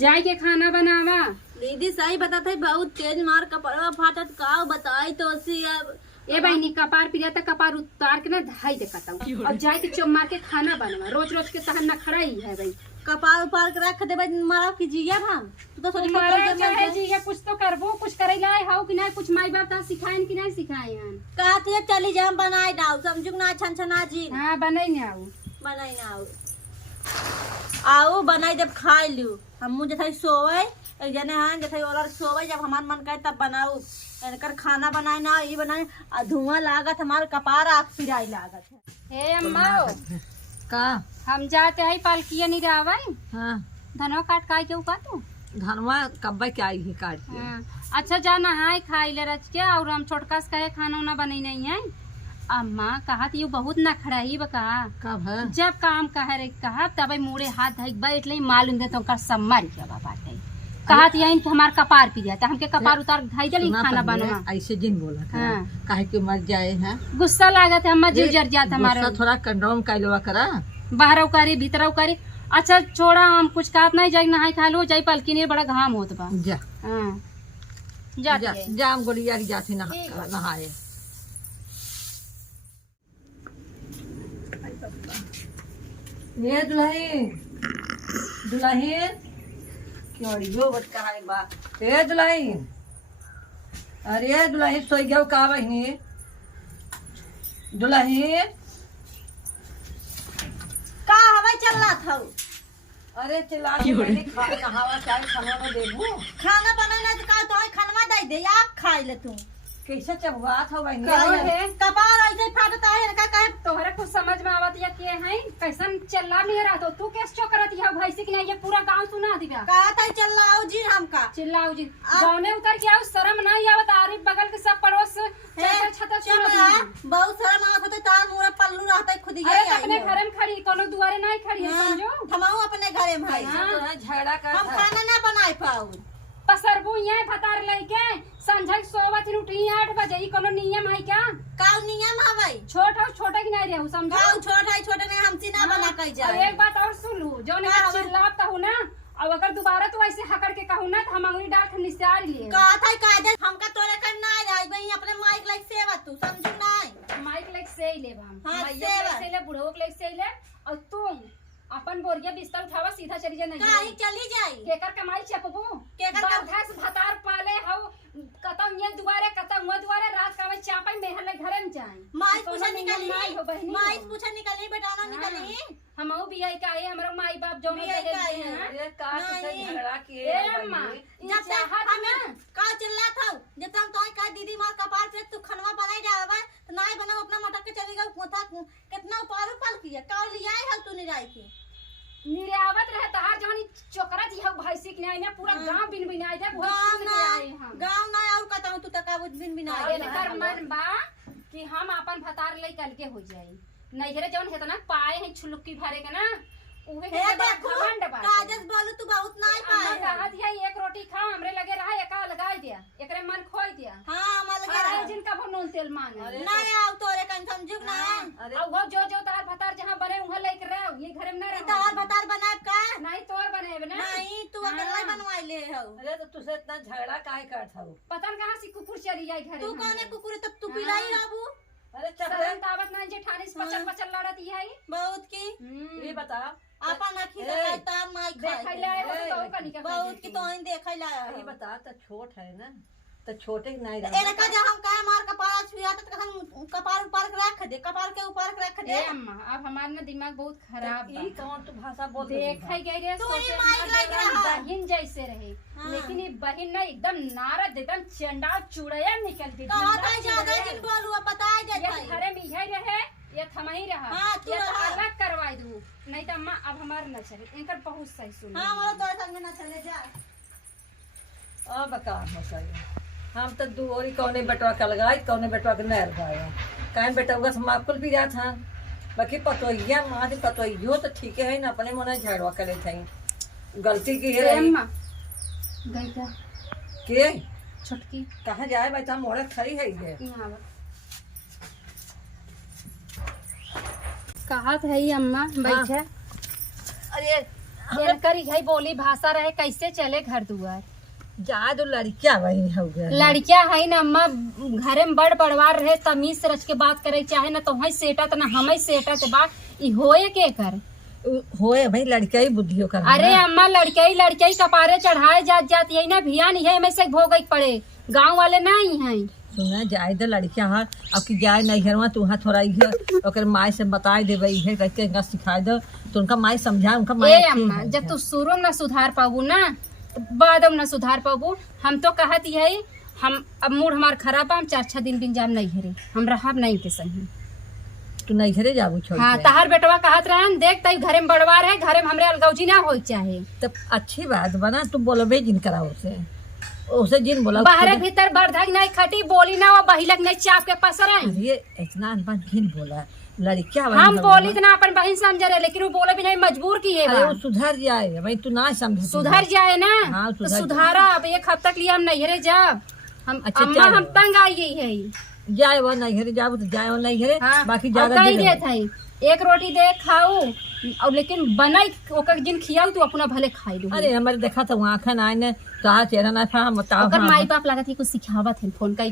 जाए के खाना बनावा। दीदी सही बता थे, बहुत तेज मार कपड़वा फाटत का बताई तो सी अब ए बहनी कपार पिया त कपार उतार के ना धाई देखता हूँ और जाए के चुप मार के खाना बनवा। रोज रोज के तहन ना खड़ा ही है भाई। कपार उपार के रख दे मारा कीजिए हम तो सोच तुम्हारा चाहे जी है कुछ तो करबो कुछ करे लाए हाउ कि नहीं कुछ माई बाप ता सिखाएन कि नहीं सिखाएन। कहती चली जाम बनाई डाउ समझू ना छन छना जी। हां बनाई ना आऊ बनाई ना आऊ बनाई जब खाई लियो हम जैसे सोवे एक जने हां जैसे और सोवे जब हमार मन करे तब बनाऊ। इनकर खाना बनाए ना ये बनाए धुआं लागत हमार कपार आग पिराई लागत है। हे अम्मा का हम जाते हैं पालकिया नहीं रावै। हाँ धनवा काट काई के उका तू धनवा कब्बे के आई ही काट के। हाँ। अच्छा जा नहाए खाई ले रच के और हम छोटका से कहे खाना उना बनी नहीं है। अम्मा कहा यू बहुत ना खड़ा ही बका कब है जब काम कह रे कहा तब मुड़े हाथ धक बैठ ले मालूम दे तो का सम्मार के बाटे कहा यही कि हमार कपार पी जाता हमके कपार उतार धाई दे खाना बनवा। ऐसे जिन बोला हाँ। काहे के मर जाए हैं गुस्सा लागत है अम्मा जीव जर जात हमारे थोड़ा कंट्रोल कर लो करा बाहर उकारी भीतर उकारी। अच्छा छोड़ा हम कुछ कहत नहीं जाए नहाई खा लो जाई पलकी नहीं बड़ा घाम होत बा। जा हाँ जा जाम गोलिया की जाती नहाए। ये दुल्हन दुल्हन क्यों बट कहा बा ए दुल्हन अरे दुल्हन सोई गयो का बहनी दुल्हन का हवा चल रहा था अरे चिल्ला नहावा चाहे खाना में देबू खाना बनाना तो का तो खाना दे दे या खाई ले तू कैसे चबुआत हो बहनी कपार ऐसे फाटता है का कहे तोहरे कुछ समझ में आवत या के है कैसन चल्ला मेरा तो तू कैसे चो करत है भैंसी की नहीं ये पूरा गांव सुना दिबा का था चल आओ जी हमका चिल्लाओ जी गाने उतर के आओ शर्म नहीं आवत आरिफ बगल के सब पड़ोस छत बहुत सारा मां होते तार मोरा पल्लू रहता है खुद ही अरे अपने घर में खड़ी कोनो दुआरे नहीं खड़ी है समझो हमाऊ अपने घरे में है झगड़ा कर हम खाना ना बनाए पाऊ पसरबू ये भतार लइके संझा सोवत उठी 8 बजे ई कोनो नियम है क्या काऊ नियम हवै छोटा की नहीं रहू समझो काऊ छोटा ने हमसे ना बना कई जा। एक बात और सुन लू जो ने चिल्लाता हूं ना और अगर दोबारा तो ऐसे हकड़ के कहूं ना तो हम अंगुली डाल के निसार लिए का था कायदे हमका तोरे कर ना रही भाई अपने माइक लाइक सेवा तू समझू नहीं माइक लाइक से ही ले हम हां माइक से ले बुढ़ो के लाइक से ले और तुम अपन बोरिया बिस्तर उठावा सीधा चली जा नहीं काहे चली जाई केकर कमाई चपबू केकर बाधास भतार पाले हौ कतम ये दुआरे कतम वो दुआरे रात का में चापई मेहर ले घर में जाए माई पूछा निकली हो बहनी माई पूछा निकली बेटा ना निकली हमहु बियाई का है हमरा माई बाप जो में दे हैं अरे का से झगड़ा किए ए मां जब तक हम का चिल्ला था जब तक तो का दीदी मार कपार से तू खनवा बनाई जावे तो नहीं बनाओ अपना मटक के चली गई कोथा कितना उपार उपाल किया का लिया है तू निराई के निर्यावत रहे तहार जवानी चोकरा जी हो भैंसी के नहीं ना पूरा गांव बिन बिनाई दे गांव ना और कहता तू तक बिन बिनाई दे कर मन बा कि हम अपन भतार लई कल के हो जाई नैहरे जवन हेतना पाए है छुलुक्की भरे के ना उहे के बाद घमंड बा काजस बोलू तू बहुत नहीं पाए कहा दिया एक रोटी खा हमरे लगे रहा एका लगाई दिया एकरे मन खोई दिया हां हम लगे रहा जिनका नून तेल मांगे नहीं आओ तोरे कन समझू ना अरे वो जो तार भतार जहां बने उहा लेके रह ये घर में ना रह तार भतार बनाए का नहीं तोर बने ना नहीं तू अकेला बनवाई ले हो। अरे तो तुझसे इतना झगड़ा काहे करत हो पता न कहां से कुकुर चली जाए घर तू कौन है कुकुर तब तू पिलाई बाबू अरे चलन तावत ना जेठानी से पचल लड़ती है बहुत की ये बता आपन आखी से तार माई देखै लाए तो कनी का बहुत की तो इन देखै लाए ये बता तो छोट है ना तो छोटे नहीं रहे एने का जब हम का मार कपार छुआ त कखन कपार ऊपर के रख दे कपार के ऊपर के रख दे। ए अम्मा अब हमार ना दिमाग बहुत खराब बा ई कौन तू भाषा बोल देखै गई रे सोचे बहन जैसे रहे लेकिन ये बहन ना एकदम नारद एकदम चंडाल चुड़ैया निकल दी कहता ज्यादा दिन बोलू बताई दे ये घरे में यही रहे ये थमही रहा हां तू अलग करवाई दू नहीं त अम्मा अब हमार न चले इनकर बहुत सही सुन हां मोर तोरे संग में न चले जा अब का हो सही हम तो दूरी कौने बेटवा का लगाई कौने बेटवा के नहीं लगाया काहे बेटवा से माकुल भी जात हां बाकी पतोइया मां से पतोइयो तो ठीक है ना अपने मन झगड़ा करे थे गलती की है अम्मा गई क्या के छोटकी कहां जाए बेटा मोरे खड़ी है ये यहां कहा है अम्मा बैठे अरे इनकर यही बोली भाषा रहे, कैसे चले घर दुआर। जा दो लड़किया वही हो गया। लड़किया है ना अम्मा, घरे में बड़ बड़वार रहे, तमीज से रच के बात करे, चाहे ना तो वही सेटत ना हम सेटत बा, ई होए के कर होए भाई लड़किया ही बुद्धियो कर। अरे अम्मा लड़किया कपारे चढ़ाए जात जात यही ना भिया नहीं है, में से भोग पड़े, गाँव वाले ना ही है। सुना जाए दे लड़किया है, अब की जाए नहीं घर तू वहाँ थोड़ा इधर माई से बताए दे भाई है कैसे सिखाए दो, तो उनका माई समझा, उनका माई ए अम्मा जब तू शुरू में ना सुधार पाबू ना तो बाद में ना सुधार पाबू। हम तो कहत यही, हम अब मूड हमार खराब बा, हम 4-6 दिन बिन जाम नहीं घरे, हम रहब नहीं के संग। तू नहीं घरे जाबू छोड़ हाँ तहार बेटवा कहत रहन, देख तई घरे में बड़वार है, घरे में हमरे अलगौजी ना होई चाहे। तब अच्छी बात बना, तू बोलबे जिन करा उसे जिन बोला बाहर भीतर बरधक नहीं खटी, बोली ना वो बहिलक नहीं चाप के पसर है। ये इतना अनपन जिन बोला लड़किया हम बोली तो ना अपन बहन समझ रहे, लेकिन वो बोले भी नहीं, मजबूर की है। अरे वो सुधर जाए भाई, तू ना समझ सुधर जाए ना। हाँ, तो सुधारा। अब 1 हफ्ता के लिए हम नहीं घरे जाब, हम अच्छा, अम्मा हम तंग आई गई है। जाए वो नहीं घरे जाबू तो जाए वो नहीं घरे। हाँ, बाकी और ज्यादा कही देत है, 1 रोटी दे खाऊ और लेकिन बनाई ओकर जिन खियाऊ तू अपना भले खाई लू। अरे हमारे देखा था वहाँ आखन आए ने कहा चेहरा ना था, हम ओकर माई बाप लागत है कुछ सिखावत है, फोन कई